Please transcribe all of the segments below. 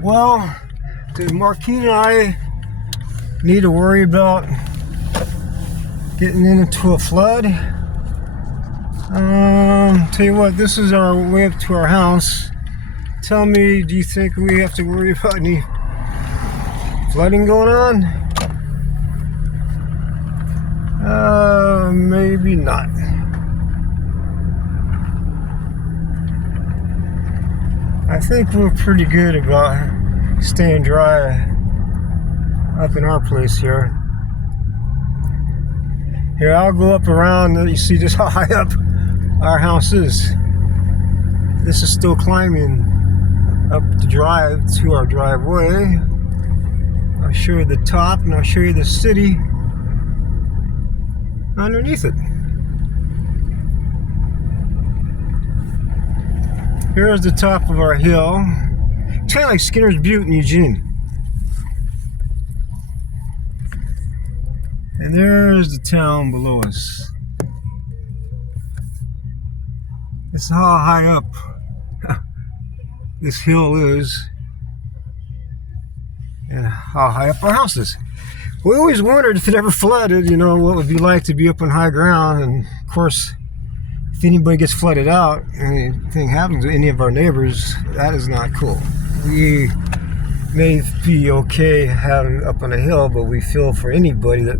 Well, did Marketa and I need to worry about getting into a flood? Tell you what, this is our way up to our house. Tell me, do you think we have to worry about any flooding going on? Maybe not. I think we're pretty good about staying dry up in our place here. Here, I'll go up around. You see just how high up our house is. This is still climbing up the drive to our driveway. I'll show you the top and I'll show you the city underneath it. Here's the top of our hill. It's kind of like Skinner's Butte in Eugene. And there's the town below us. This is how high up this hill is and how high up our house is. We always wondered if it ever flooded, what it would be like to be up on high ground. And of course, if anybody gets flooded out, anything happens to any of our neighbors, that is not cool. We may be okay having it up on a hill, but we feel for anybody that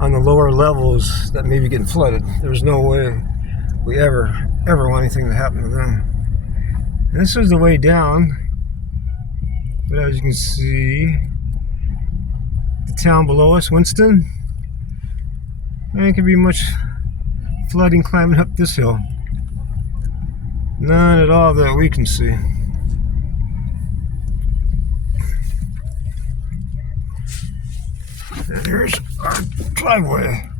on the lower levels that may be getting flooded. There's no way we ever want anything to happen to them. And this is the way down, but as you can see, the town below us, Winston, there could be much flooding climbing up this hill. None at all that we can see. And here's our driveway.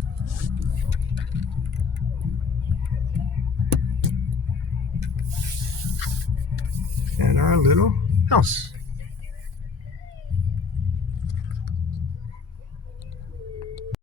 And our little house.